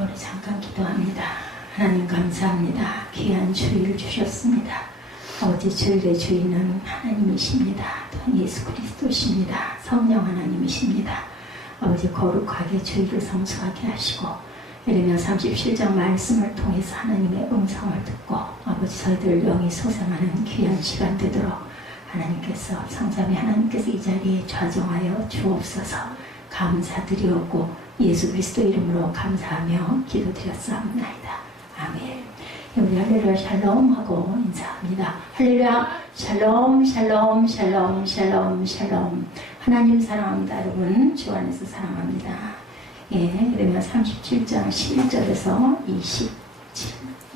우리 잠깐 기도합니다. 하나님 감사합니다. 귀한 주일 주셨습니다. 아버지, 주일의 주인은 하나님이십니다. 또한 예수 그리스도십니다. 성령 하나님이십니다. 아버지, 거룩하게 주일을 성수하게 하시고 예레미야 37장 말씀을 통해서 하나님의 음성을 듣고 아버지, 저희들 영이 소생하는 귀한 시간 되도록 하나님께서, 성삼위 하나님께서 이 자리에 좌정하여 주옵소서. 감사드리옵고 예수 그리스도 이름으로 감사하며 기도드렸사옵나이다. 아멘. 우리 할렐루야 샬롬 하고 인사합니다. 할렐루야 샬롬 샬롬 샬롬 샬롬 샬롬. 하나님 사랑합니다. 여러분 주 안에서 사랑합니다. 예, 예레미야 37장 11절에서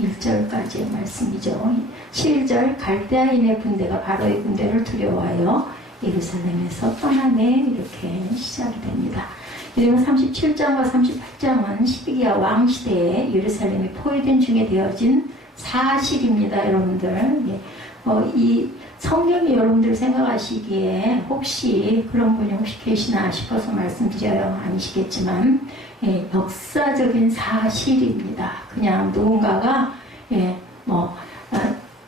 21절까지의 말씀이죠. 11절, 갈대아인의 군대가 바로의 군대를 두려워하여 예루살렘에서 떠나네, 이렇게 시작이 됩니다. 예레미야 37장과 38장은 시드기야 왕 시대에 예루살렘이 포위된 중에 되어진 사실입니다, 여러분들. 예. 이 성경이 여러분들 생각하시기에 혹시 그런 분이 혹시 계시나 싶어서 말씀드려요. 아니시겠지만, 예, 역사적인 사실입니다. 그냥 누군가가, 예,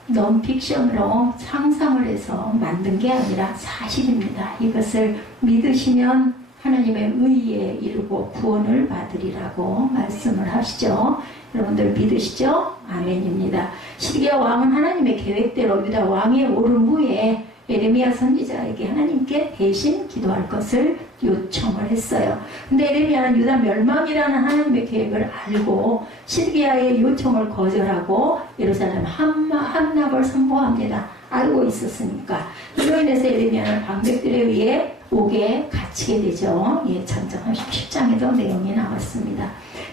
넌픽션으로 상상을 해서 만든 게 아니라 사실입니다. 이것을 믿으시면 하나님의 의에 이르고 구원을 받으리라고 말씀을 하시죠. 여러분들 믿으시죠? 아멘입니다. 시드기야 왕은 하나님의 계획대로 유다 왕에 오른 후에 예레미야 선지자에게 하나님께 대신 기도할 것을 요청을 했어요. 근데 예레미야는 유다 멸망이라는 하나님의 계획을 알고 시드기야의 요청을 거절하고 예루살렘 함락을 선포합니다. 알고 있었으니까. 이로 인해서 예레미야는 방백들에 의해 옥에 갇히게 되죠. 예, 전장 37장에도 내용이 나왔습니다.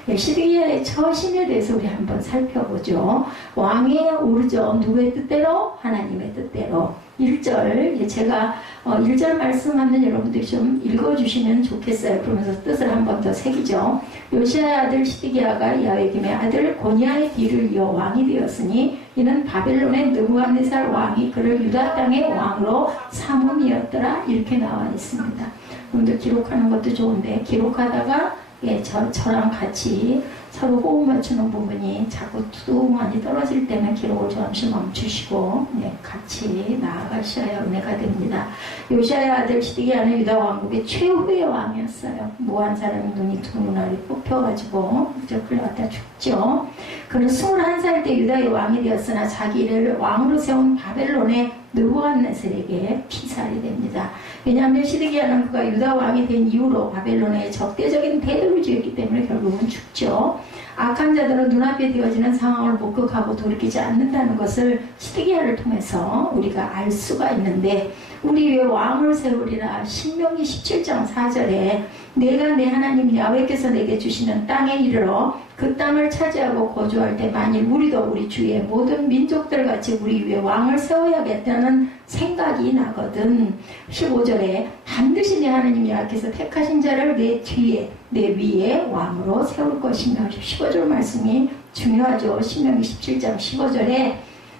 예, 시드기야의 처신에 대해서 우리 한번 살펴보죠. 왕에 오르죠. 누구의 뜻대로? 하나님의 뜻대로. 1절, 제가 1절 말씀하면 여러분들이 좀 읽어주시면 좋겠어요. 그러면서 뜻을 한 번 더 새기죠. 요시아의 아들 시드기야가 여호야김의 아들 고니아의 뒤를 이어 왕이 되었으니 이는 바벨론의 느부갓네살 왕이 그를 유다 땅의 왕으로 삼음이었더라, 이렇게 나와 있습니다. 여러분들 기록하는 것도 좋은데 기록하다가 예, 저랑 같이 서로 호흡 맞추는 부분이 자꾸 뚜둥하니 떨어질 때는 기록을 잠시 멈추시고, 네, 같이 나아가셔야 은혜가 됩니다. 요시아의 아들 시드기야는 유다 왕국의 최후의 왕이었어요. 무한 사람이 눈이 두 눈알이 뽑혀가지고 끌려갔다 죽죠. 그는 21살 때 유다의 왕이 되었으나 자기를 왕으로 세운 바벨론의 느부갓네살에게 피살이 됩니다. 왜냐하면 시드기야는 그가 유다 왕이 된 이후로 바벨론에 적대적인 태도를 지었기 때문에 결국은 죽죠. 악한 자들은 눈앞에 되어지는 상황을 목격하고 돌이키지 않는다는 것을 시드기야를 통해서 우리가 알 수가 있는데, 우리 위에 왕을 세우리라. 신명기 17장 4절에 내가 내 하나님 야훼께서 내게 주시는 땅에 이르러 그 땅을 차지하고 거주할 때 만일 우리도 우리 주위의 모든 민족들 같이 우리 위에 왕을 세워야겠다는 생각이 나거든. 15절에 반드시 내 하나님 야훼께서 택하신 자를 내 뒤에 내 위에 왕으로 세울 것이며, 15절 말씀이 중요하죠. 신명기 17장 15절에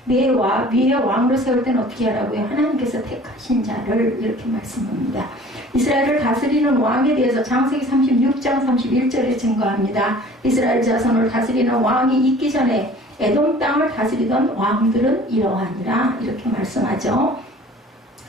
내 위에 왕으로 세울 때는 어떻게 하라고요? 하나님께서 택하신 자를, 이렇게 말씀합니다. 이스라엘을 다스리는 왕에 대해서 창세기 36장 31절에 증거합니다. 이스라엘 자손을 다스리는 왕이 있기 전에 에돔 땅을 다스리던 왕들은 이러하니라, 이렇게 말씀하죠.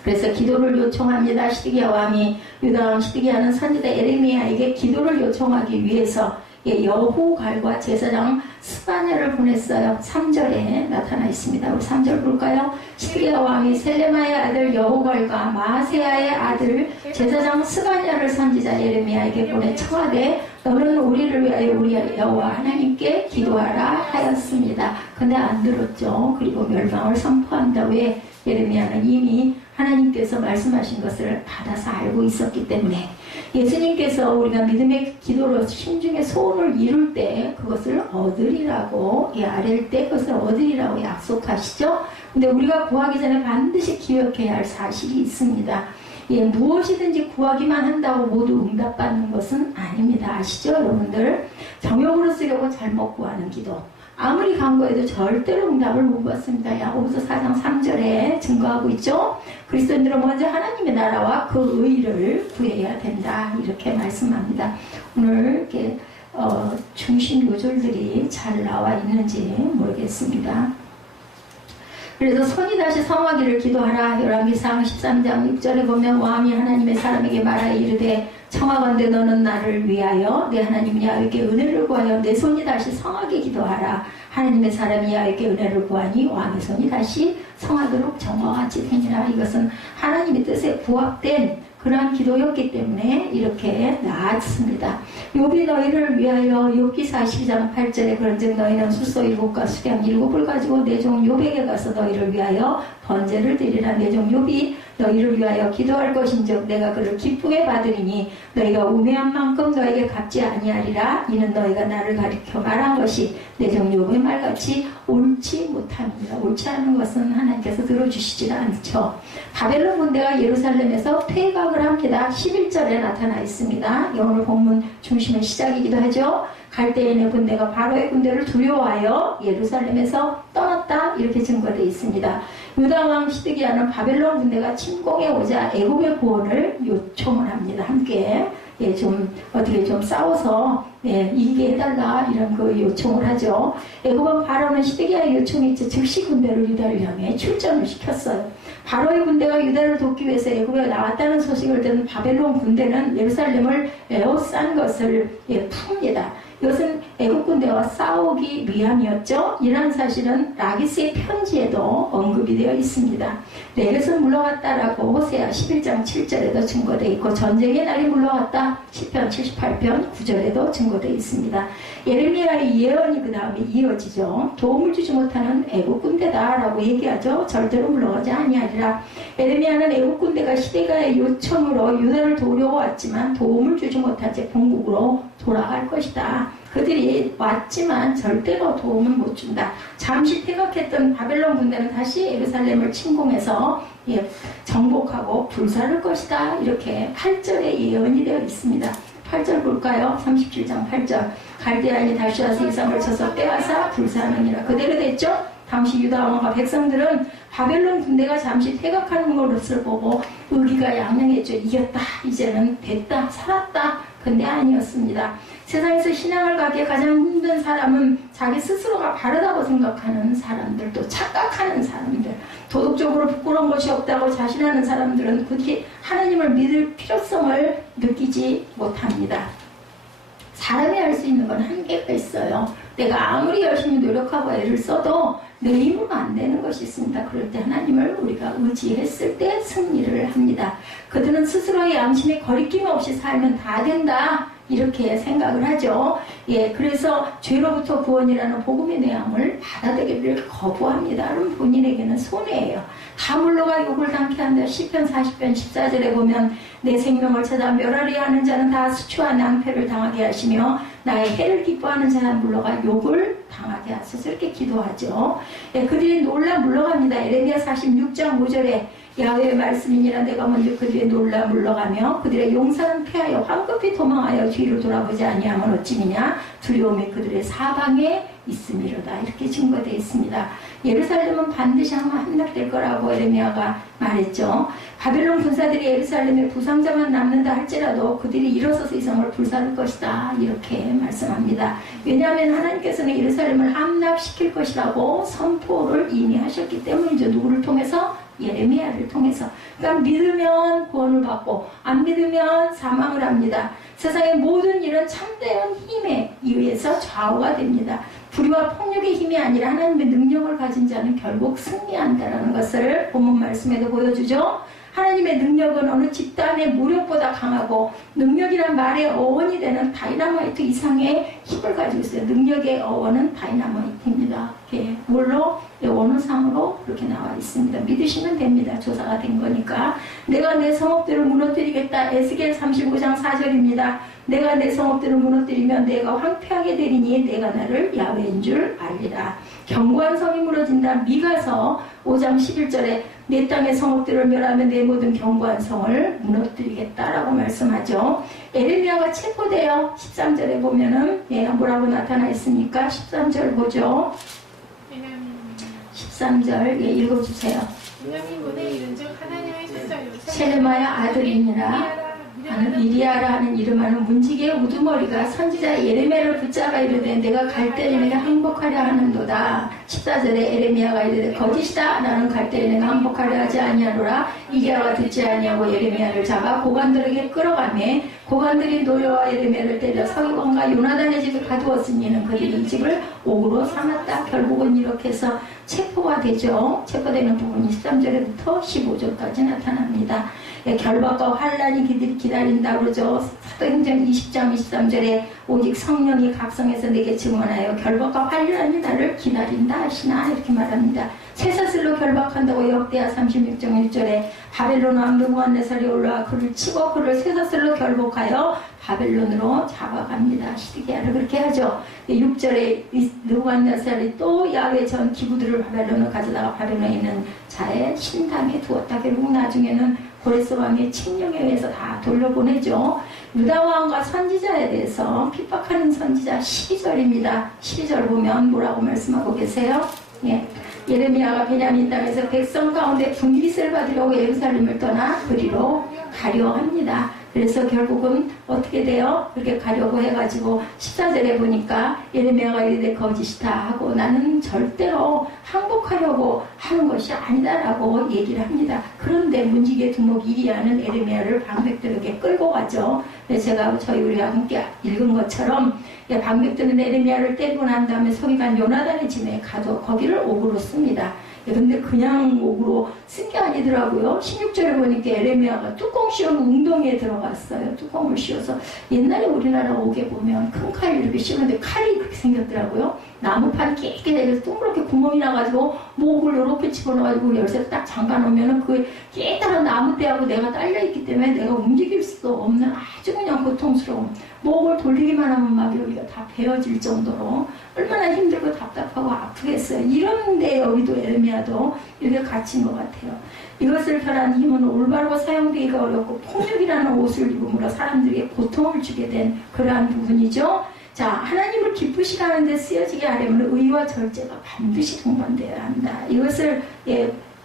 그래서 기도를 요청합니다. 시드기야 왕이, 유다 왕 시드기야는 선지자 예레미야에게 기도를 요청하기 위해서 여호갈과 제사장 스바냐를 보냈어요. 3절에 나타나 있습니다. 우리 3절 볼까요? 시드기야 왕이 셀레마의 아들 여호갈과 마세야의 아들 제사장 스바냐를 선지자 예레미야에게 보내 청하되 너는 우리를 위하여 우리 여호와 하나님께 기도하라 하였습니다. 근데 안 들었죠. 그리고 멸망을 선포한다. 왜? 예레미야는 이미 하나님께서 말씀하신 것을 받아서 알고 있었기 때문에, 예수님께서 우리가 믿음의 기도로 심중의 소원을 이룰 때 그것을 얻으리라고, 아랠 때 그것을 얻으리라고 약속하시죠. 근데 우리가 구하기 전에 반드시 기억해야 할 사실이 있습니다. 무엇이든지 구하기만 한다고 모두 응답받는 것은 아닙니다. 아시죠, 여러분들? 정욕으로 쓰려고 잘못 구하는 기도, 아무리 간구해도 절대로 응답을 못 받습니다. 야고보서 4장 3절에 증거하고 있죠. 그리스도인들은 먼저 하나님의 나라와 그 의를 구해야 된다, 이렇게 말씀합니다. 오늘 이렇게 중심 요절들이 잘 나와 있는지 모르겠습니다. 그래서 손이 다시 성하기를 기도하라. 열왕기상 13장 6절에 보면 왕이 하나님의 사람에게 말하여 이르되 청하건대 너는 나를 위하여 내 하나님 야훼께 은혜를 구하여 내 손이 다시 성하게 기도하라. 하나님의 사람이 야훼께 은혜를 구하니 왕의 손이 다시 성하도록 정화와 같이 되니라. 이것은 하나님의 뜻에 부합된 그러한 기도였기 때문에 이렇게 나았습니다. 욥이 너희를 위하여 욥기 42장 8절에 그런즉 너희는 숫소 7과 수량 7을 가지고 내 종 욥에게 가서 너희를 위하여 번제를 드리라. 내 종 욥이 너희를 위하여 기도할 것인즉 내가 그를 기쁘게 받으리니 너희가 우매한 만큼 너에게 갚지 아니하리라. 이는 너희가 나를 가리켜 말한 것이 내 종 욥의 말같이 옳지 못함이라. 옳지 않은 것은 하나님께서 들어주시지 않죠. 바벨론 군대가 예루살렘에서 퇴각을 합니다. 11절에 나타나 있습니다. 오늘 본문 중심의 시작이기도 하죠. 갈대인의 군대가 바로의 군대를 두려워하여 예루살렘에서 떠났다 이렇게 증거되어 있습니다. 유다왕 시드기야는 바벨론 군대가 침공해 오자 애굽의 구원을 요청을 합니다. 함께 어떻게 좀 싸워서 이기게 해달라 이런 그 요청을 하죠. 애굽은 바로는 시드기야의 요청이 있자 즉시 군대를 유다를 향해 출전을 시켰어요. 바로의 군대가 유다를 돕기 위해서 애굽에 나왔다는 소식을 듣는 바벨론 군대는 예루살렘을 에워싼 것을 풉니다. 이것은 애국 군대와 싸우기 위함이었죠. 이러한 사실은 라기스의 편지에도 언급이 되어 있습니다. 내게서 물러갔다라고 호세아 11장 7절에도 증거되어 있고 전쟁의 날이 물러갔다 시편 78편 9절에도 증거되어 있습니다. 예레미야의 예언이 그 다음에 이어지죠. 도움을 주지 못하는 애국 군대다라고 얘기하죠. 절대로 물러가지 아니하리라. 예레미야는 애국 군대가 시데기야의 요청으로 유다를 도려왔지만 도움을 주지 못한 채 본국으로 돌아갈 것이다. 그들이 왔지만 절대로 도움을 못 준다. 잠시 퇴각했던 바벨론 군대는 다시 예루살렘을 침공해서 정복하고 불사를 것이다. 이렇게 8절에 예언이 되어 있습니다. 8절 볼까요? 37장 8절. 갈대아인이 다시 와서 이삭을 쳐서 빼앗아 불사하느니라. 그대로 됐죠? 당시 유다 왕과 백성들은 바벨론 군대가 잠시 퇴각하는 것을 보고 의기가 양양했죠. 이겼다. 이제는 됐다. 살았다. 근데 아니었습니다. 세상에서 신앙을 가기에 가장 힘든 사람은 자기 스스로가 바르다고 생각하는 사람들, 또 착각하는 사람들, 도덕적으로 부끄러운 것이 없다고 자신하는 사람들은 그렇게 하나님을 믿을 필요성을 느끼지 못합니다. 사람이 할 수 있는 건 한계가 있어요. 내가 아무리 열심히 노력하고 애를 써도 내 힘으로 안 되는 것이 있습니다. 그럴 때 하나님을 우리가 의지했을 때 승리를 합니다. 그들은 스스로의 양심에 거리낌 없이 살면 다 된다. 이렇게 생각을 하죠. 그래서 죄로부터 구원이라는 복음의 내용을 받아들이기를 거부합니다. 그럼 본인에게는 손해예요. 다 물러가 욕을 당케 한다. 시편 40편 14절에 보면 내 생명을 찾아 멸하려 하는 자는 다 수치와 낭패를 당하게 하시며 나의 해를 기뻐하는 자는 물러가 욕을 당하게 하소서. 이렇게 기도하죠. 그들이 놀라 물러갑니다. 에레미야 46장 5절에 야훼의 말씀이니라 내가 먼저 그들의 놀라 물러가며 그들의 용사는 패하여 황급히 도망하여 뒤로 돌아보지 아니하면 어찌미냐 두려움이 그들의 사방에 있음이로다. 이렇게 증거되어 있습니다. 예루살렘은 반드시 함락될 거라고 에레미야가 말했죠. 바벨론 군사들이 예루살렘에 부상자만 남는다 할지라도 그들이 일어서서 이 성을 불사를 것이다. 이렇게 말씀합니다. 왜냐하면 하나님께서는 예루살렘을 함락시킬 것이라고 선포를 이미 하셨기 때문이죠. 누구를 통해서? 예레미야를 통해서. 그러니까 믿으면 구원을 받고 안 믿으면 사망을 합니다. 세상의 모든 일은 참된 힘에 의해서 좌우가 됩니다. 불의와 폭력의 힘이 아니라 하나님의 능력을 가진 자는 결국 승리한다는 것을 본문 말씀에도 보여주죠. 하나님의 능력은 어느 집단의 무력보다 강하고 능력이란 말의 어원이 되는 다이나마이트 이상의 힘을 가지고 있어요. 능력의 어원은 다이나마이트입니다. 물로 원어상으로 그렇게 나와 있습니다. 믿으시면 됩니다. 조사가 된 거니까. 내가 내 성읍들을 무너뜨리겠다. 에스겔 35장 4절입니다. 내가 내 성읍들을 무너뜨리면 내가 황폐하게 되리니 내가 나를 야훼인 줄 알리라. 견고한 성이 무너진다. 미가서 5장 11절에 내 땅의 성읍들을 멸하면 내 모든 견고한 성을 무너뜨리겠다라고 말씀하죠. 에레미야가 체포되어 13절에 보면은 뭐라고 나타나 있습니까? 13절 보죠. 13절 읽어주세요. 베냐민 문에 이른즉 하나님의 손자 요셉 셀레마야 아들이니라 하는 이리야라 하는 이름하는 문지기의 우두머리가 선지자 예레미야를 붙잡아 이르되 내가 갈대를 내가 항복하려 하는도다. 14절에 예레미야가 이르되 거짓이다. 나는 갈대를 내가 항복하려 하지 아니하노라. 이리야가 듣지 아니하고 예레미야를 잡아 고관들에게 끌어가매 고관들이 노여와 예레미야를 때려 서기관과 요나단의 집에 가두었으니 이는 그들이 이 집을 옥으로 삼았다. 결국은 이렇게 해서 체포가 되죠. 체포되는 부분이 13절부터 15절까지 나타납니다. 예, 결박과 환란이 기다린다 그러죠. 사도행전 20장 23절에 오직 성령이 각성해서 내게 증언하여 결박과 환란이 나를 기다린다 하시나 이렇게 말합니다. 쇠사슬로 결박한다고 역대하 36장 1절에 바벨론 왕 느부갓네살이 올라와 그를 치고 그를 쇠사슬로 결박하여 바벨론으로 잡아갑니다. 시드기야를 그렇게 하죠. 6절에 느부갓네살이 또 야훼 전 기구들을 바벨론으로 가져다가 바벨론에 있는 자의 신당에 두었다. 결국 나중에는 고레스 왕의 칙령에 의해서 다 돌려보내죠. 유다 왕과 선지자에 대해서 핍박하는 선지자 12절입니다. 12절 보면 뭐라고 말씀하고 계세요? 예. 예레미야가 베냐민 땅에서 백성 가운데 분깃을 받으려고 예루살렘을 떠나 그리로 가려 합니다. 그래서 결국은 어떻게 돼요? 그렇게 가려고 해가지고 14절에 보니까 예레미야가 이르되 거짓이다 하고 나는 절대로 항복하려고 하는 것이 아니다라고 얘기를 합니다. 그런데 문지기의 두목 이리야는 예레미야를 방백들에게 끌고 가죠. 제가 우리가 함께 읽은 것처럼 방백들은 예레미야를 때리고 난 다음에 서기관 요나단의 집에 가도 거기를 옥으로 씁니다. 근데 그냥 옥으로 쓴 게 아니더라고요. 16절에 보니까 예레미야가 뚜껑 씌운 웅덩이에 들어갔어요. 뚜껑을 씌워서 옛날에 우리나라 옥에 보면 큰 칼 이렇게 씌우는데 칼이 그렇게 생겼더라고요. 나무판이 깨끗해서 동그랗게 구멍이 나가지고 목을 이렇게 집어넣어가지고 열쇠를 딱 잠가놓으면 그 깨끗한 나무대하고 내가 딸려있기 때문에 내가 움직일 수도 없는 아주 그냥 고통스러운 목을 돌리기만 하면 막 여기가 다 베어질 정도로 얼마나 힘들고 답답하고 아프겠어요. 이런데 여기도 예레미야도 이렇게 갇힌 것 같아요. 이것을 펴란 힘은 올바르고 사용되기가 어렵고 폭력이라는 옷을 입음으로 사람들에게 고통을 주게 된 그러한 부분이죠. 자, 하나님을 기쁘시게 하는 데 쓰여지게 하려면 의와 절제가 반드시 동반되어야 한다. 이것을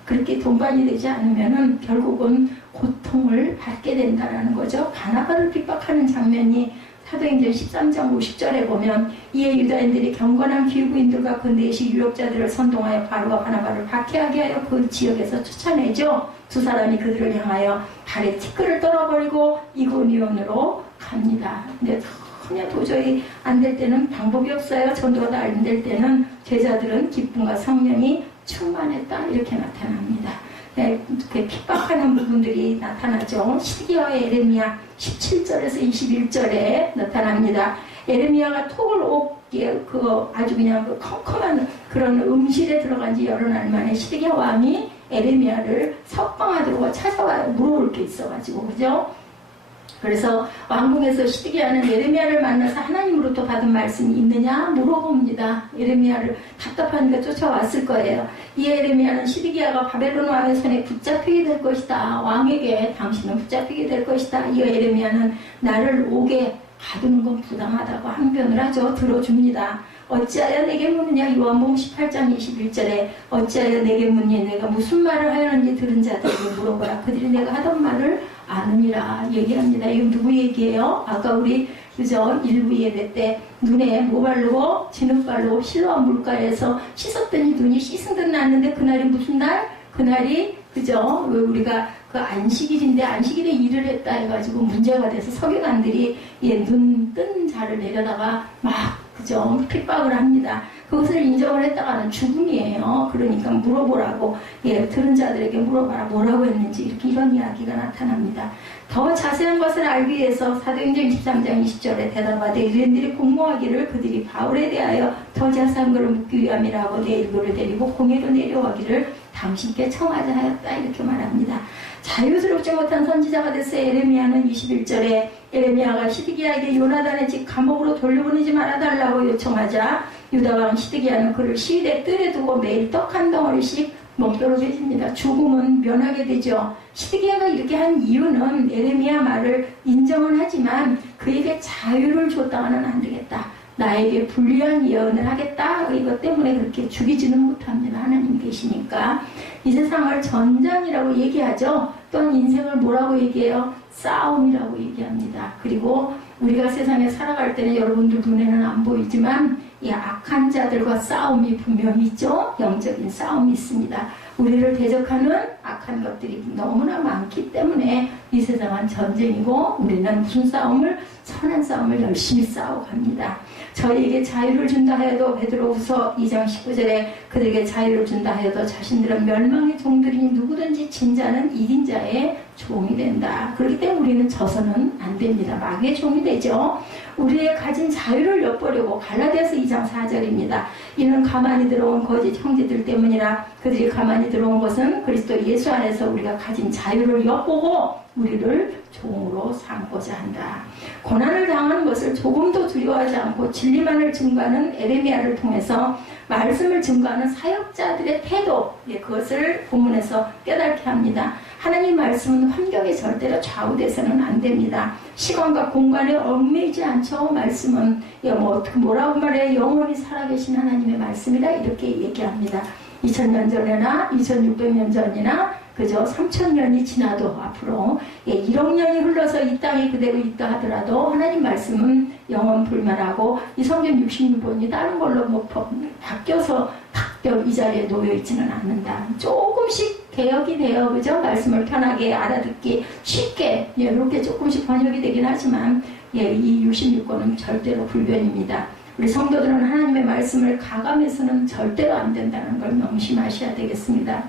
그렇게 동반이 되지 않으면은 결국은 고통을 받게 된다라는 거죠. 바나바를 핍박하는 장면이 사도행전 13장 50절에 보면 이에 유다인들이 경건한 기후부인들과 그 내시 유력자들을 선동하여 바로와 바나바를 박해하게 하여 그 지역에서 쫓아내죠. 두 사람이 그들을 향하여 발에 티끌을 떨어버리고 이고니온으로 갑니다. 근데 그냥 도저히 안 될 때는 방법이 없어요. 전도가 다 안 될 때는 제자들은 기쁨과 성령이 충만했다 이렇게 나타납니다. 그 핍박하는 부분들이 나타나죠. 시드기야와 예레미야 17절에서 21절에 나타납니다. 예레미야가 톡을 아주 그냥 그 컴컴한 그런 음실에 들어간 지 여러 날 만에 시드기야 왕이 예레미야를 석방하도록 찾아와요. 물어볼 게 있어가지고, 그죠? 그래서 왕궁에서 시드기야는 예레미야를 만나서 하나님으로부터 받은 말씀이 있느냐 물어봅니다. 예레미야를 답답하니까 쫓아왔을 거예요. 이 예레미야는 시드기야가 바벨론 왕의 손에 붙잡히게 될 것이다. 왕에게 당신은 붙잡히게 될 것이다. 이 예레미야는 나를 옥에 가두는 건 부당하다고 항변을 하죠. 들어줍니다. 어찌하여 내게 묻느냐. 요한복음 18장 21절에 어찌하여 내게 묻니. 내가 무슨 말을 하였는지 들은 자들에게 물어보라. 그들이 내가 하던 말을 아느니라 얘기합니다. 이건 누구 얘기예요? 아까 우리 그저 일부 예배 때 눈에 뭐 바르고 진흙 바르고 실로와 물가에서 씻었더니 눈이 씻은 듯 났는데 그날이 무슨 날? 그날이 그죠? 왜 우리가 그 안식일인데 안식일에 일을 했다 해가지고 문제가 돼서 서기관들이 눈 뜬 자를 내려다가 막 그죠? 핍박을 합니다. 그것을 인정을 했다가는 죽음이에요. 그러니까 물어보라고 들은 자들에게 물어봐라. 뭐라고 했는지 이런 이야기가 나타납니다. 더 자세한 것을 알기 위해서 사도행전 23장 20절에 대답하되 유대인들이 공모하기를 그들이 바울에 대하여 더 자세한 것을 묻기 위함이라고 내 일부를 데리고 공회로 내려가기를 당신께 청하자 하였다 이렇게 말합니다. 자유스럽지 못한 선지자가 됐어. 예레미야는 21절에 예레미야가 시드기야에게 요나단의 집 감옥으로 돌려보내지 말아달라고 요청하자 유다왕 시드기야는 그를 시위대 뜰에 두고 매일 떡 한 덩어리씩 먹도록 해줍니다. 죽음은 면하게 되죠. 시드기야가 이렇게 한 이유는 예레미야 말을 인정은 하지만 그에게 자유를 줬다가는 안 되겠다. 나에게 불리한 예언을 하겠다. 이것 때문에 그렇게 죽이지는 못합니다. 하나님 계시니까. 이 세상을 전쟁이라고 얘기하죠. 또한 인생을 뭐라고 얘기해요? 싸움이라고 얘기합니다. 그리고 우리가 세상에 살아갈 때는 여러분들 눈에는 안 보이지만 이 악한 자들과 싸움이 분명히 있죠. 영적인 싸움이 있습니다. 우리를 대적하는 악한 것들이 너무나 많기 때문에 이 세상은 전쟁이고 우리는 무슨 싸움을? 선한 싸움을 열심히 싸워갑니다. 저희에게 자유를 준다 하여도 베드로후서 2장 19절에 그들에게 자유를 준다 하여도 자신들은 멸망의 종들이니 누구든지 진 자는 이긴 자의 종이 된다. 그렇기 때문에 우리는 져서는 안 됩니다. 마귀의 종이 되죠. 우리의 가진 자유를 엿보려고 갈라디아서 2장 4절입니다. 이는 가만히 들어온 거짓 형제들 때문이라. 그들이 가만히 들어온 것은 그리스도 예수 안에서 우리가 가진 자유를 엿보고 우리를 종으로 삼고자 한다. 고난을 당하는 것을 조금도 두려워하지 않고 진리만을 증거하는 에레미야를 통해서 말씀을 증거하는 사역자들의 태도, 그것을 본문에서 깨닫게 합니다. 하나님 말씀은 환경에 절대로 좌우돼서는 안 됩니다. 시간과 공간에 얽매이지 않죠. 말씀은 뭐라고 말해? 영원히 살아계신 하나님의 말씀이다. 이렇게 얘기합니다. 2000년 전이나 2600년 전이나 그저 3000년이 지나도 앞으로 1억 년이 흘러서 이 땅이 그대로 있다 하더라도 하나님 말씀은 영원 불멸하고 이 성경 66번이 다른 걸로 바뀌어서 이 자리에 놓여 있지는 않는다. 조금씩 개혁이 돼요. 그죠? 말씀을 편하게 알아듣기 쉽게 이렇게 조금씩 번역이 되긴 하지만 이 66권은 절대로 불변입니다. 우리 성도들은 하나님의 말씀을 가감해서는 절대로 안 된다는 걸 명심하셔야 되겠습니다.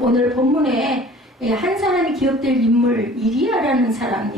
오늘 본문에 한 사람이 기억될 인물 이리야라는 사람,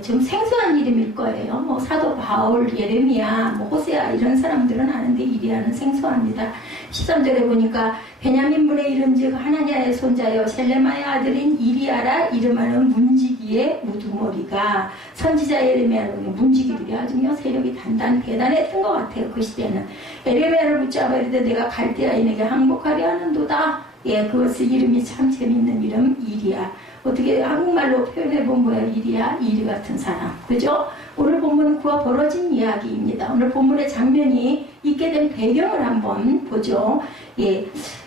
좀 생소한 이름일 거예요. 뭐 사도 바울, 예레미야, 호세아 이런 사람들은 아는데 이리야는 생소합니다. 13절에 보니까 베냐민문의 이름즉 하나냐의 손자여 셀레마의 아들인 이리야라 이름하는 문지기의 우두머리가 선지자 예레미야는 문지기들이 아주 세력이 대단했던 것 같아요. 그 시대는. 예레미야를 붙잡아 이르되 내가 갈대아인에게 항복하려 하는도다. 그것의 이름이 참 재밌는 이름 이리야. 어떻게 한국말로 표현해본 거예요? 이리야, 이리 같은 사람. 그죠? 오늘 본문은 그와 벌어진 이야기입니다. 오늘 본문의 장면이 있게 된 배경을 한번 보죠.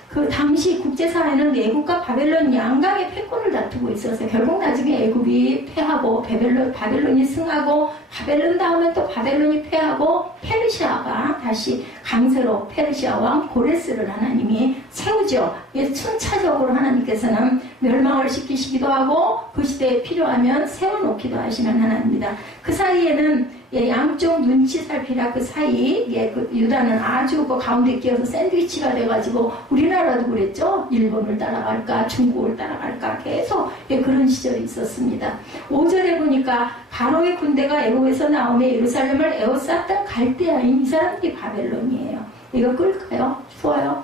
그 당시 국제사회는 애국과 바벨론 양강의 패권을 다투고 있어서 결국 나중에 애국이 패하고 바벨론이 승하고 바벨론 다음에 또 바벨론이 패하고 페르시아가 다시 강세로 페르시아 왕 고레스를 하나님이 세우죠. 순차적으로 하나님께서는 멸망을 시키시기도 하고 그 시대에 필요하면 세워놓기도 하시는 하나님입니다. 그 사이에는 양쪽 눈치 살피라. 그 사이 그 유다는 아주 그 가운데 끼어서 샌드위치가 돼가지고 우리나라도 그랬죠. 일본을 따라갈까 중국을 따라갈까 계속 그런 시절이 있었습니다. 5절에 보니까 바로의 군대가 애굽에서 나오며 예루살렘을 에워쌌던 갈대아인 이 사람들이 바벨론이에요. 이거 끌까요? 추워요?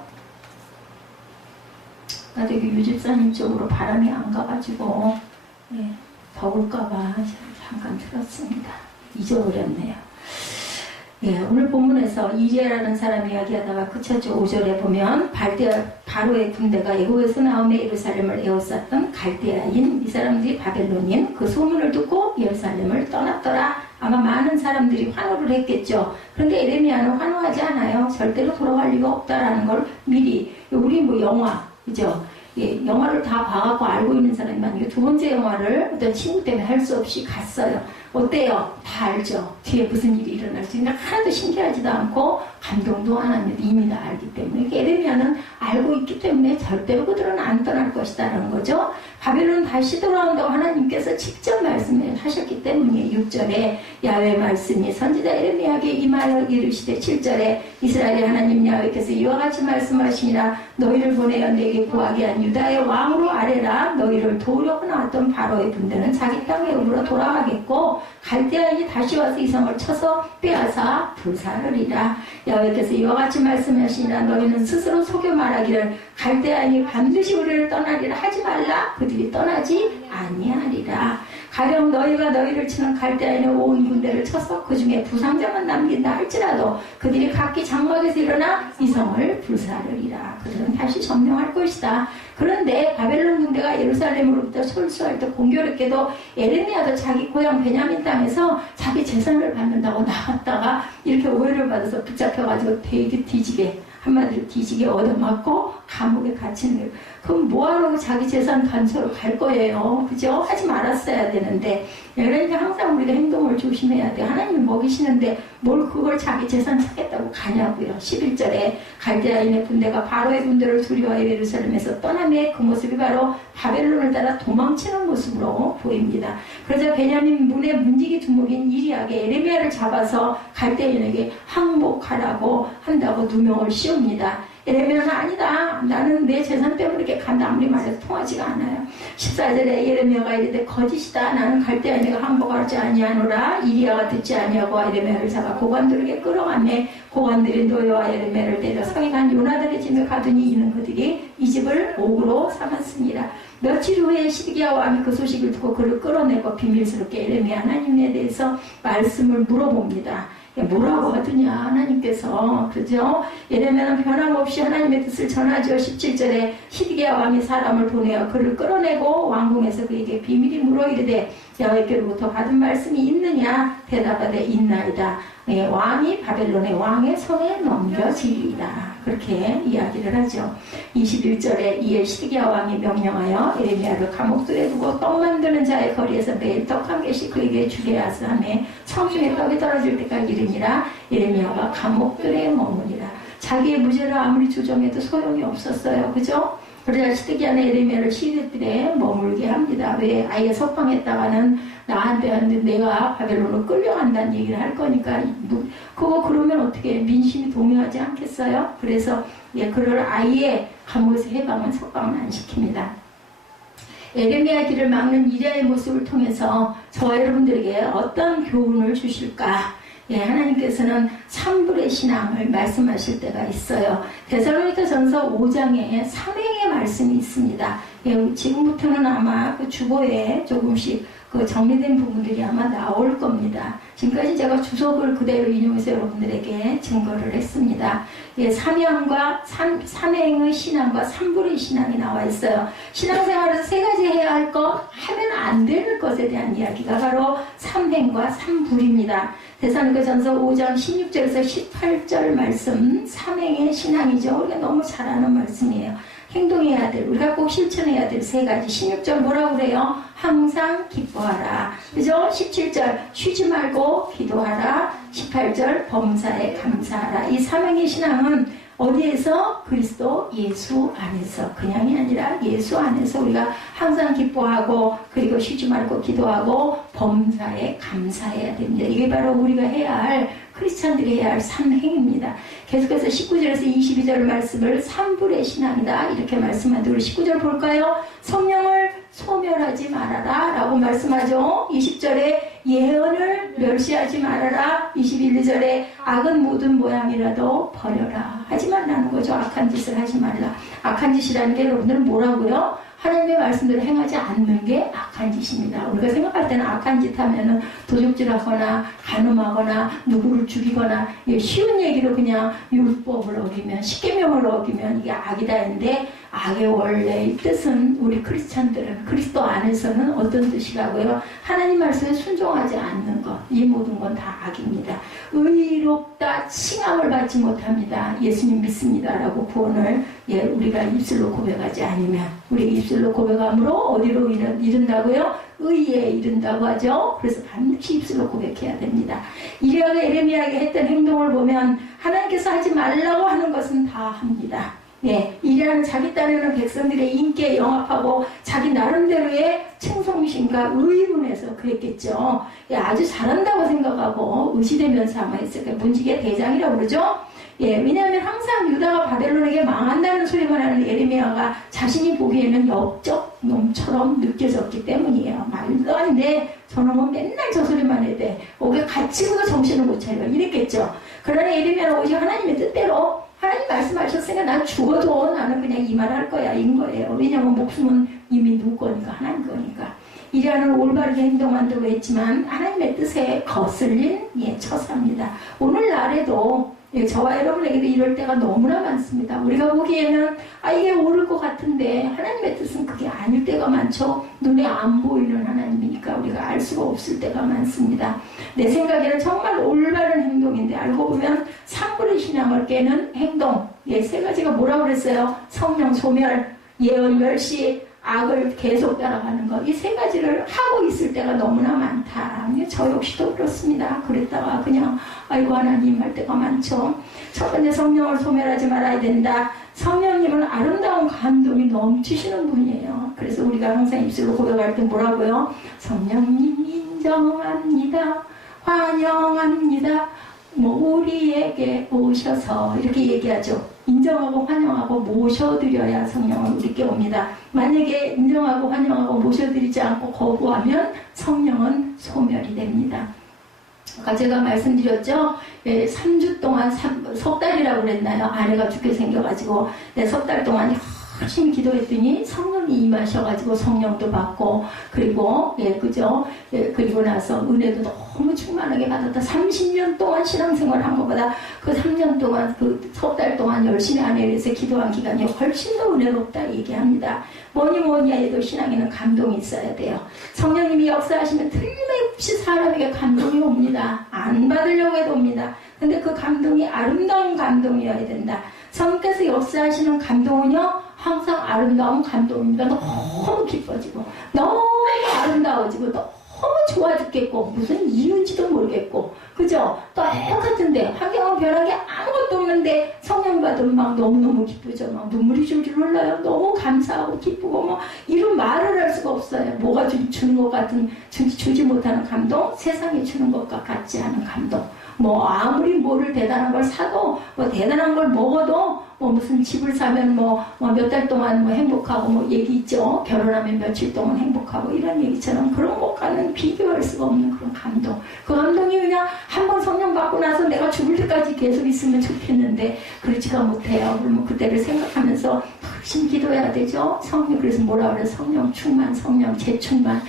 나도 여기 유집사님 쪽으로 바람이 안 가가지고 더울까봐 잠깐 틀었습니다. 잊어버렸네요. 오늘 본문에서 이리야라는 사람 이야기하다가 그쳤죠. 5절에 보면 바로의 군대가 애굽에서 나오며 예루살렘을 에워쌌던 갈대아인 이 사람들이 바벨론인 그 소문을 듣고 예루살렘을 떠났더라. 아마 많은 사람들이 환호를 했겠죠. 그런데 에레미야는 환호하지 않아요. 절대로 돌아갈 리가 없다라는 걸 미리. 우리 영화 그죠? 영화를 다 봐갖고 알고 있는 사람이 많으니까 두 번째 영화를 어떤 친구 때문에 할 수 없이 갔어요. 어때요? 다 알죠. 뒤에 무슨 일이 일어날지. 그러니까 하나도 신기하지도 않고 감동도 안 합니다. 이미 다 알기 때문에. 에레미야는 알고 있기 때문에 절대로 그들은 안 떠날 것이다라는 거죠. 바벨론 다시 돌아온다고 하나님께서 직접 말씀하셨기 때문에 6절에 야훼 말씀이 선지자 에레미야에게 임하여 이르시되 7절에 이스라엘의 하나님 야훼께서 이와 같이 말씀하시니라 너희를 보내어 내게 구하게 한 유다의 왕으로 아뢰라. 너희를 도우려고 나왔던 바로의 군대는 자기 땅에 으로 돌아가겠고 갈대아인이 다시 와서 이 성을 쳐서 빼앗아 불사르리라. 야훼께서 이와 같이 말씀하시니라 너희는 스스로 속여 말하기를 갈대아인이 반드시 우리를 떠나리라 하지 말라. 그들이 떠나지 아니하리라. 가령 너희가 너희를 치는 갈대아인의 온 군대를 쳐서 그 중에 부상자만 남긴다 할지라도 그들이 각기 장막에서 일어나 이 성을 불사르리라. 그들은 다시 점령할 것이다. 그런데 바벨론 군대가 예루살렘으로부터 철수할 때 공교롭게도 에레미야도 자기 고향 베냐민 땅에서 자기 재산을 받는다고 나갔다가 이렇게 오해를 받아서 붙잡혀가지고 되게 뒤지게, 한마디로 뒤지게 얻어맞고 감옥에 갇히는 거예요. 그럼 뭐하러 자기 재산 간서로 갈 거예요. 그죠? 하지 말았어야 되는데. 그러니까 항상 우리가 행동을 조심해야 돼. 하나님이 먹이시는데 뭘 그걸 자기 재산 찾겠다고 가냐고요. 11절에 갈대아인의 군대가 바로의 군대를 두려워해 예루살렘에서 떠나매 그 모습이 바로 바벨론을 따라 도망치는 모습으로 보입니다. 그러자 베냐민 문의 문지기 두목인 이리야게 에레미야를 잡아서 갈대아인에게 항복하라고 한다고 누명을 씌웁니다. 예레미야는 아니다. 나는 내 재산 때문에 이렇게 간다. 아무리 말해도 통하지가 않아요. 14절에 예레미야가 이르되 거짓이다. 나는 갈대아인에게 항복하지 아니하노라. 이리야가 듣지 아니하고 예레미야를 잡아 고관들에게 끌어가매 고관들이 노여와 예레미야를 때려 성행한 요나단의 집에 가더니 이는 그들이 이 집을 옥으로 삼았습니다. 며칠 후에 시드기야 왕이 그 소식을 듣고 그를 끌어내고 비밀스럽게 예레미야 하나님에 대해서 말씀을 물어봅니다. 뭐라고 하더냐 하나님께서, 그죠? 예레미야는 변함없이 하나님의 뜻을 전하죠. 17절에 시드기야 왕이 사람을 보내어 그를 끌어내고 왕궁에서 그에게 비밀이 물어 이르되 여호와께로부터 받은 말씀이 있느냐? 대답하되 있나이다. 왕이 바벨론의 왕의 손에 넘겨지리이다. 그렇게 이야기를 하죠. 21절에 이에 시드기야 왕이 명령하여 예레미야를 감옥들에 두고 떡 만드는 자의 거리에서 매일 떡 한 개씩 그에게 주게 하사하며 성중에 떡이 떨어질 때까지 이르니라. 예레미야가 감옥들에 머무니라. 자기의 무죄를 아무리 주장해도 소용이 없었어요. 그죠? 그러자 시드기야는 예레미야를 시내들에 머물게 합니다. 왜? 아예 석방했다가는 나한테 하는데 내가 바벨론으로 끌려간다는 얘기를 할 거니까 그거 그러면 어떻게 민심이 동요하지 않겠어요? 그래서 그를 아예 감옥에서 해방은 석방은 안 시킵니다. 예레미야 길을 막는 이리야의 모습을 통해서 저와 여러분들에게 어떤 교훈을 주실까? 하나님께서는 삼불의 신앙을 말씀하실 때가 있어요. 데살로니가전서 5장에 삼행의 말씀이 있습니다. 지금부터는 아마 그 주보에 조금씩 그 정리된 부분들이 아마 나올 겁니다. 지금까지 제가 주석을 그대로 인용해서 여러분들에게 증거를 했습니다. 삼형과 삼행의 신앙과 삼불의 신앙이 나와 있어요. 신앙생활에서 세 가지 해야 할 것, 하면 안 되는 것에 대한 이야기가 바로 삼행과 삼불입니다. 데살로니가전서 5장 16절에서 18절 말씀, 삼행의 신앙이죠. 우리가 너무 잘 아는 말씀이에요. 행동해야 될, 우리가 꼭 실천해야 될 세 가지. 16절 뭐라고 그래요? 항상 기뻐하라. 그죠? 17절 쉬지 말고 기도하라. 18절 범사에 감사하라. 이 삼행의 신앙은 어디에서? 그리스도 예수 안에서. 그냥이 아니라 예수 안에서 우리가 항상 기뻐하고 그리고 쉬지 말고 기도하고 범사에 감사해야 됩니다. 이게 바로 우리가 해야 할, 크리스찬들이 해야 할 삼행입니다. 계속해서 19절에서 22절 말씀을 삼불의 신앙이다 이렇게 말씀하는데 우리 19절 볼까요? 성령을 소멸하지 말아라 라고 말씀하죠. 20절에 예언을 멸시하지 말아라. 21절에 악은 모든 모양이라도 버려라. 하지 말라는 거죠. 악한 짓을 하지 말라. 악한 짓이라는 게 여러분들은 뭐라고요? 하나님의 말씀대로 행하지 않는 게 악한 짓입니다. 우리가 생각할 때는 악한 짓 하면은 도적질하거나 간음하거나 누구를 죽이거나 쉬운 얘기로 그냥 율법을 어기면 십계명을 어기면 이게 악이다 했는데 악의 원래의 뜻은 우리 크리스찬들은 그리스도 안에서는 어떤 뜻이라고요? 하나님 말씀에 순종하지 않는 것, 이 모든 건 다 악입니다. 의롭다 칭함을 받지 못합니다. 예수님 믿습니다라고 구원을 우리가 입술로 고백하지 않으면 우리 입술로 고백함으로 어디로 이른다고요? 의에 이른다고 하죠. 그래서 반드시 입술로 고백해야 됩니다. 이리야가 에레미야에게 했던 행동을 보면 하나님께서 하지 말라고 하는 것은 다 합니다. 이리야는 자기 딴에는 백성들의 인기에 영합하고 자기 나름대로의 충성심과 의문에서 그랬겠죠. 아주 잘한다고 생각하고 의시되면서 아마 했을까요? 문지기의 대장이라고 그러죠. 왜냐하면 항상 유다가 바벨론에게 망한다는 소리만 하는 에레미야가 자신이 보기에는 역적 놈처럼 느껴졌기 때문이에요. 말도 안 돼. 저놈은 맨날 저 소리만 해야 돼. 오게 갇히고도 정신을 못 차려. 이랬겠죠. 그러나 에레미야는 오직 하나님의 뜻대로 하나님 말씀하셨으니까 난 죽어도 나는 그냥 이 말 할 거야. 인 거예요. 왜냐하면 목숨은 이미 누구 거니까 하나님 거니까. 이리야는 올바르게 행동한다고 했지만 하나님의 뜻에 거슬린 처사입니다. 오늘날에도 저와 여러분에게도 이럴 때가 너무나 많습니다. 우리가 보기에는 이게 옳을 것 같은데 하나님의 뜻은 그게 아닐 때가 많죠. 눈에 안 보이는 하나님이니까 우리가 알 수가 없을 때가 많습니다. 내 생각에는 정말 올바른 행동인데 알고 보면 산불의 신앙을 깨는 행동, 세 가지가 뭐라고 그랬어요? 성령 소멸, 예언 멸시, 악을 계속 따라가는 것. 이 세 가지를 하고 있을 때가 너무나 많다. 저 역시도 그렇습니다. 그랬다가 그냥 아이고 하나님 할 때가 많죠. 첫 번째, 성령을 소멸하지 말아야 된다. 성령님은 아름다운 감동이 넘치시는 분이에요. 그래서 우리가 항상 입술로 고백할 때 뭐라고요? 성령님 인정합니다. 환영합니다. 우리에게 오셔서 이렇게 얘기하죠. 인정하고 환영하고 모셔드려야 성령은 우리께 옵니다. 만약에 인정하고 환영하고 모셔드리지 않고 거부하면 성령은 소멸이 됩니다. 아까 제가 말씀드렸죠. 3주 동안 석 달이라고 그랬나요? 아내가 죽게 생겨가지고 석 달 동안 열심히 기도했더니 성령이 임하셔가지고 성령도 받고 그리고 그죠? 그리고 나서 은혜도 너무 충만하게 받았다. 30년 동안 신앙생활 한 것보다 그 3년 동안 그 석 달 동안 열심히 아내에 위해서 기도한 기간이 훨씬 더 은혜롭다 얘기합니다. 뭐니 해도 신앙에는 감동이 있어야 돼요. 성령님이 역사하시면 틀림없이 사람에게 감동이 옵니다. 안 받으려고 해도 옵니다. 근데 그 감동이 아름다운 감동이어야 된다. 성령께서 역사하시는 감동은요 항상 아름다운 감동입니다. 너무 기뻐지고 너무 아름다워지고 너무 좋아 죽겠고 무슨 이유인지도 모르겠고 그죠? 똑같은데 환경은 변한 게 아무것도 없는데 성령 받으면 막 너무너무 기쁘죠. 막 눈물이 줄줄 흘러요. 너무 감사하고 기쁘고 이런 말을 할 수가 없어요. 뭐가 주는 것 같은 주지 못하는 감동, 세상이 주는 것과 같지 않은 감동. 아무리 뭐를 대단한 걸 사도 대단한 걸 먹어도 무슨 집을 사면 몇 달 동안 행복하고 얘기 있죠. 결혼하면 며칠 동안 행복하고 이런 얘기처럼 그런 것과는 비교할 수가 없는 그런 감동. 그 감동이 그냥 한번 성령 받고 나서 내가 죽을 때까지 계속 있으면 좋겠는데 그렇지가 못해요. 그러면 그때를 생각하면서 열심히 기도해야 되죠. 성령 그래서 뭐라 그래요? 성령 충만, 성령 재충만,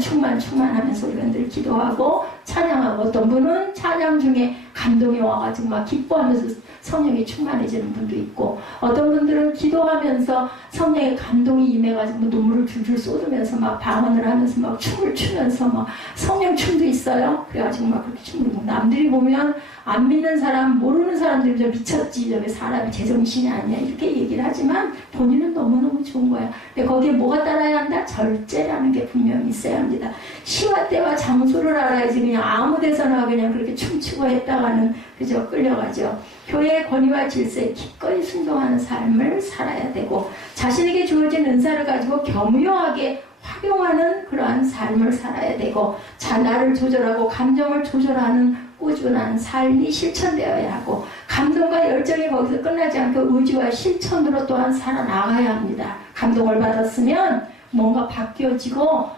충만하면서 우리가 늘 기도하고 찬양하고 어떤 분은 찬양 중에 감동이 와가지고 막 기뻐하면서 성령이 충만해지는 분도 있고 어떤 분들은 기도하면서 성령의 감동이 임해가지고 눈물을 줄줄 쏟으면서 막 방언을 하면서 막 춤을 추면서 막 성령 춤도 있어요. 그래가지고 막 그렇게 춤을 추고 남들이 보면 안 믿는 사람 모르는 사람들이 좀 미쳤지 저게 사람이 제정신이 아니야 이렇게 얘기를 하지만 본인은 너무너무 좋은 거야. 근데 거기에 뭐가 따라야 한다? 절제라는 게 분명히 있어야 합니다. 시와 때와 장소를 알아야지 그냥 아무 데서나 그냥 그렇게 춤추고 했다가는 그저 끌려가죠. 교회의 권위와 질서에 기꺼이 순종하는 삶을 살아야 되고 자신에게 주어진 은사를 가지고 겸허하게 활용하는 그러한 삶을 살아야 되고 나를 조절하고 감정을 조절하는 꾸준한 삶이 실천되어야 하고 감동과 열정이 거기서 끝나지 않고 의지와 실천으로 또한 살아나가야 합니다. 감동을 받았으면 뭔가 바뀌어지고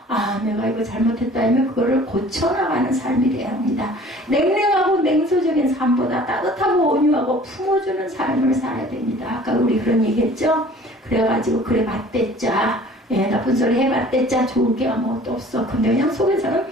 내가 이거 잘못했다 하면 그거를 고쳐나가는 삶이 돼야 합니다. 냉랭하고 냉소적인 삶보다 따뜻하고 온유하고 품어주는 삶을 살아야 됩니다. 아까 우리 그런 얘기했죠? 그래가지고 그래 맞댔자 나쁜 소리 해봤댔자 좋을 게 아무것도 없어. 근데 그냥 속에서는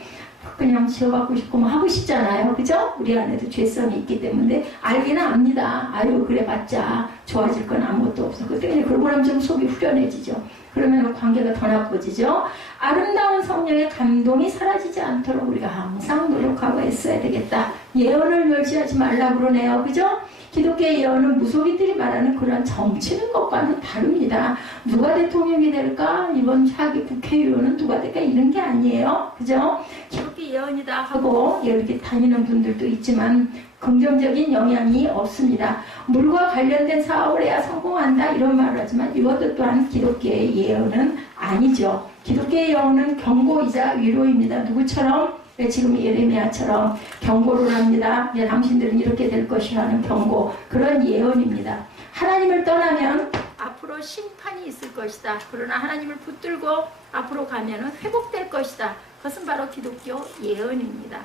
그냥 지어받고 싶고 하고 싶잖아요. 그죠? 우리 안에도 죄성이 있기 때문에 알기는 압니다. 아유 그래 봤자 좋아질 건 아무것도 없어. 그때 그냥 그러고 나면 좀 속이 후련해지죠. 그러면 관계가 더 나빠지죠. 아름다운 성령의 감동이 사라지지 않도록 우리가 항상 노력하고 애써야 되겠다. 예언을 멸시하지 말라고 그러네요. 그죠? 기독교의 예언은 무속인들이 말하는 그런 정치는 것과는 다릅니다. 누가 대통령이 될까? 이번 차기 국회의원은 누가 될까? 이런 게 아니에요. 그죠? 기독교 예언이다 하고 이렇게 다니는 분들도 있지만 긍정적인 영향이 없습니다. 물과 관련된 사업을 해야 성공한다 이런 말을 하지만 이것도 또한 기독교의 예언은 아니죠. 기독교의 예언은 경고이자 위로입니다. 누구처럼? 지금 예레미야처럼 경고를 합니다. 당신들은 이렇게 될 것이라는 경고, 그런 예언입니다. 하나님을 떠나면 앞으로 심판이 있을 것이다. 그러나 하나님을 붙들고 앞으로 가면 회복될 것이다. 그것은 바로 기독교 예언입니다.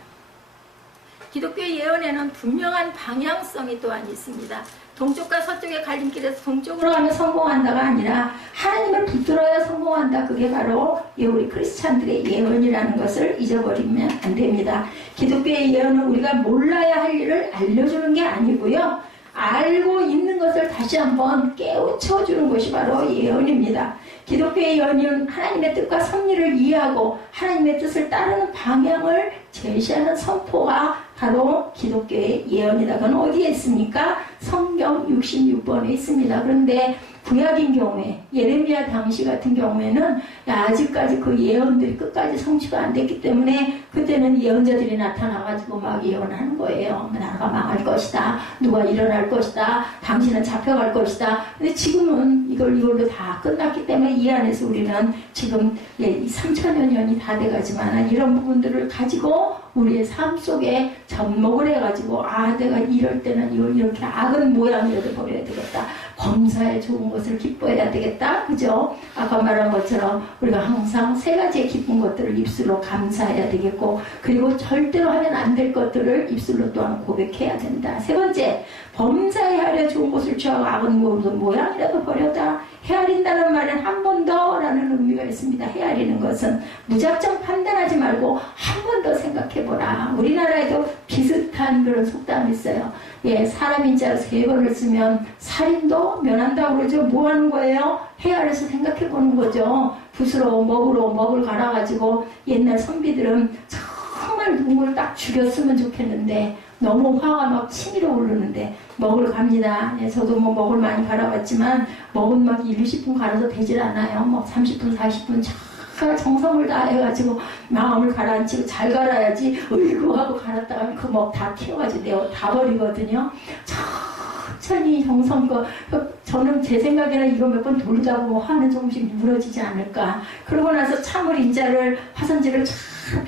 기독교의 예언에는 분명한 방향성이 또한 있습니다. 동쪽과 서쪽의 갈림길에서 동쪽으로 가면 성공한다가 아니라 하나님을 붙들어야 성공한다. 그게 바로 우리 크리스찬들의 예언이라는 것을 잊어버리면 안 됩니다. 기독교의 예언은 우리가 몰라야 할 일을 알려주는 게 아니고요. 알고 있는 것을 다시 한번 깨우쳐주는 것이 바로 예언입니다. 기독교의 예언은 하나님의 뜻과 섭리를 이해하고 하나님의 뜻을 따르는 방향을 제시하는 선포가 바로 기독교의 예언이다. 그건 어디에 있습니까? 성경 66번에 있습니다. 그런데 구약인 경우에 예레미야 당시 같은 경우에는 아직까지 그 예언들이 끝까지 성취가 안 됐기 때문에 그때는 예언자들이 나타나가지고 막 예언하는 거예요. 나라가 망할 것이다. 누가 일어날 것이다. 당신은 잡혀갈 것이다. 근데 지금은 이걸로 다 끝났기 때문에 이 안에서 우리는 지금 3천여 년이 다 돼가지만 이런 부분들을 가지고 우리의 삶 속에 접목을 해가지고 내가 이럴 때는 이걸 이렇게 악은 모양이라도 버려야 되겠다. 범사에 좋은 것을 기뻐해야 되겠다. 그죠? 아까 말한 것처럼 우리가 항상 세 가지의 기쁜 것들을 입술로 감사해야 되겠고, 그리고 절대로 하면 안 될 것들을 입술로 또한 고백해야 된다. 세 번째, 범사에 하려 좋은 것을 취하고 악은 모양이라도 버려다. 헤아린다는 말은 한 번 더 라는 의미가 있습니다. 헤아리는 것은 무작정 판단하지 말고 한 번 더 생각해보라. 우리나라에도 비슷한 그런 속담이 있어요. 사람 인자로 3번을 쓰면 살인도 면한다고 그러죠. 뭐 하는 거예요? 헤아려서 생각해보는 거죠. 붓으로 먹을 갈아가지고 옛날 선비들은 정말 누군가를 딱 죽였으면 좋겠는데 너무 화가 막 치밀어 오르는데 먹을 갑니다. 저도 먹을 많이 갈아봤지만 먹은 막 1, 20분 갈아도 되질 않아요. 30분, 40분 정성을 다해가지고 마음을 가라앉히고 잘 갈아야지 으이구 하고 갈았다가 그 먹 다 튀어가지고 다 버리거든요. 천천히 정성껏 저는 제 생각에는 이거 몇 번 돌리다 보면 화는 조금씩 무너지지 않을까. 그러고 나서 참을 인자를 화선지를 쫙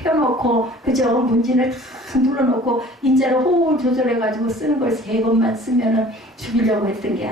펴놓고 그죠? 문진을 탁 눌러놓고 인자를 호흡을 조절해가지고 쓰는 걸 3번만 쓰면은 죽이려고 했던 게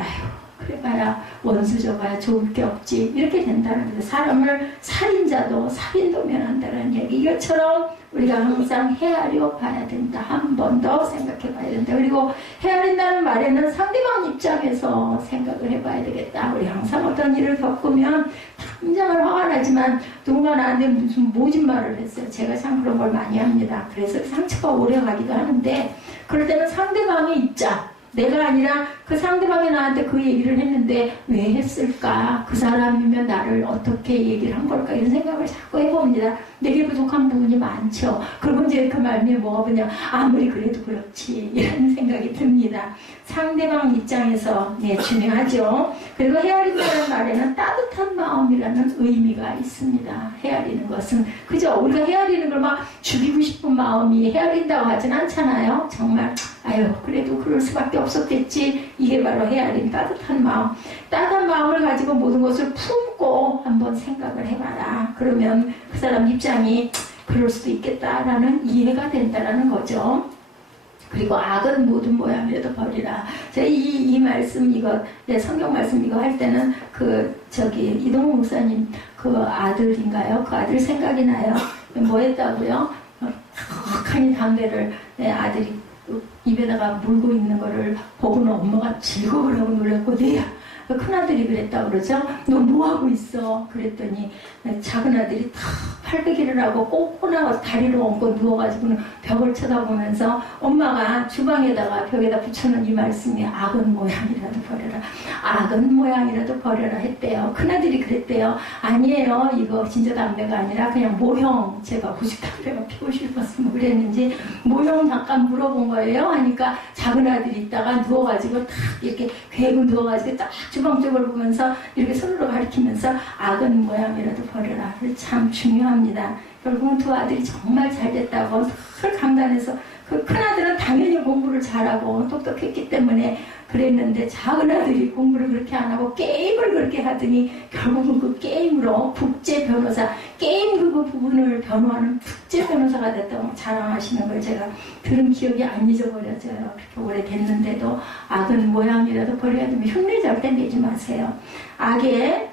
그래봐야 원수 줘봐야 좋을 게 없지 이렇게 된다는 거예요. 사람을 살인도 면한다는 얘기. 이것처럼 우리가 항상 헤아려 봐야 된다. 한 번 더 생각해 봐야 된다. 그리고 헤아린다는 말에는 상대방 입장에서 생각을 해봐야 되겠다. 우리 항상 어떤 일을 겪으면 당장은 화가 나지만 누군가 나한테 무슨 모진 말을 했어요. 제가 참 그런 걸 많이 합니다. 그래서 상처가 오래 가기도 하는데 그럴 때는 상대방의 입장, 내가 아니라 그 상대방이 나한테 그 얘기를 했는데 왜 했을까? 그 사람이면 나를 어떻게 얘기를 한 걸까? 이런 생각을 자꾸 해봅니다. 내게 부족한 부분이 많죠. 그러면 이제 그 말미에 뭐가 뭐냐? 아무리 그래도 그렇지. 이런 생각이 듭니다. 상대방 입장에서 중요하죠. 그리고 헤아린다는 말에는 따뜻한 마음이라는 의미가 있습니다. 헤아리는 것은 그죠? 우리가 헤아리는 걸 막 죽이고 싶은 마음이 헤아린다고 하진 않잖아요. 정말 그래도 그럴 수밖에 없었겠지. 이게 바로 헤아린 따뜻한 마음. 따뜻한 마음을 가지고 모든 것을 품고 한번 생각을 해봐라. 그러면 그 사람 입장이 그럴 수도 있겠다라는 이해가 된다라는 거죠. 그리고 악은 모든 모양이라도 버리라. 제가 이 말씀 성경 말씀 이거 할 때는 이동호 목사님 그 아들인가요? 그 아들 생각이 나요. 뭐 했다고요? 턱하니 담배를 아들이 입에다가 물고 있는 거를 보고는 엄마가 즐거워하고 놀랐고 큰아들이 그랬다고 그러죠. 너 뭐하고 있어? 그랬더니 작은 아들이 다 팔베기를 하고 꽁꽁하고 다리를 얹고 누워가지고는 벽을 쳐다보면서 엄마가 주방에다가 벽에다 붙여놓은 이 말씀이 악은 모양이라도 버려라. 악은 모양이라도 버려라 했대요. 큰아들이 그랬대요. 아니에요. 이거 진짜 담배가 아니라 그냥 모형. 제가 후식 담배가 피고 싶었으면 그랬는지 모형 잠깐 물어본 거예요. 하니까 작은 아들이 있다가 누워가지고 딱 이렇게 괴고 누워가지고 딱 주방 쪽을 보면서 이렇게 손으로 가리키면서 악은 모양이라도 버려라. 참 중요합니다. 결국은 두 아들이 정말 잘 됐다고 늘 강단에서 그 큰아들은 당연히 공부를 잘하고 똑똑했기 때문에 그랬는데 작은 아들이 공부를 그렇게 안 하고 게임을 그렇게 하더니 결국은 그 게임으로 국제 변호사, 게임 그 부분을 변호하는 국제 변호사가 됐다고 자랑하시는 걸 제가 들은 기억이 안 잊어버려져요. 그렇게 오래됐는데도 악은 모양이라도 버려야 되면 흉내 잘 때 내지 마세요. 악의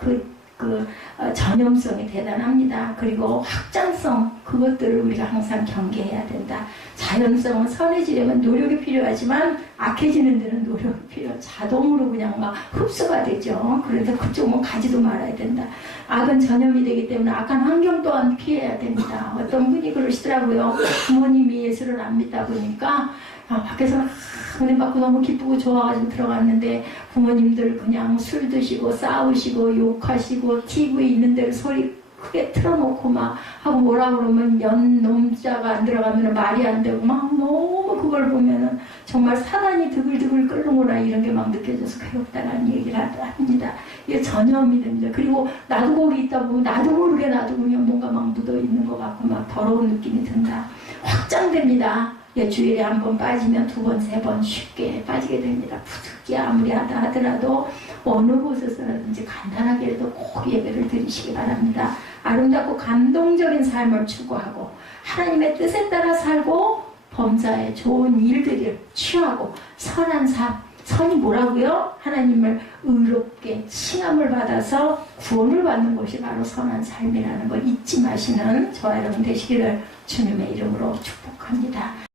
전염성이 대단합니다. 그리고 확장성, 그것들을 우리가 항상 경계해야 된다. 자연성은 선해지려면 노력이 필요하지만 악해지는 데는 노력이 자동으로 그냥 막 흡수가 되죠. 그래서 그쪽은 가지도 말아야 된다. 악은 전염이 되기 때문에 악한 환경 또한 피해야 됩니다. 어떤 분이 그러시더라고요. 부모님이 예수를 안 믿다 보니까 밖에서 은혜 받고 너무 기쁘고 좋아가지고 들어갔는데 부모님들 그냥 술 드시고 싸우시고 욕하시고 TV 있는 데를 소리 크게 틀어놓고 막 하고 뭐라 그러면 놈자가 안 들어가면 말이 안 되고 막 너무 그걸 보면은 정말 사단이 드글드글 끓는구나 이런 게 막 느껴져서 괴롭다라는 얘기를 합니다. 이게 전염이 됩니다. 그리고 나도 거기 있다 보면 나도 모르게 나도 그냥 뭔가 막 묻어 있는 것 같고 막 더러운 느낌이 든다. 확장됩니다. 주일에 한 번 빠지면 두 번, 세 번 쉽게 빠지게 됩니다. 부득이 아무리 하다 하더라도 어느 곳에서라든지 간단하게라도 꼭 예배를 드리시기 바랍니다. 아름답고 감동적인 삶을 추구하고 하나님의 뜻에 따라 살고 범사에 좋은 일들을 취하고 선한 삶, 선이 뭐라고요? 하나님을 의롭게 칭함을 받아서 구원을 받는 것이 바로 선한 삶이라는 걸 잊지 마시는 저와 여러분 되시기를 주님의 이름으로 축복합니다.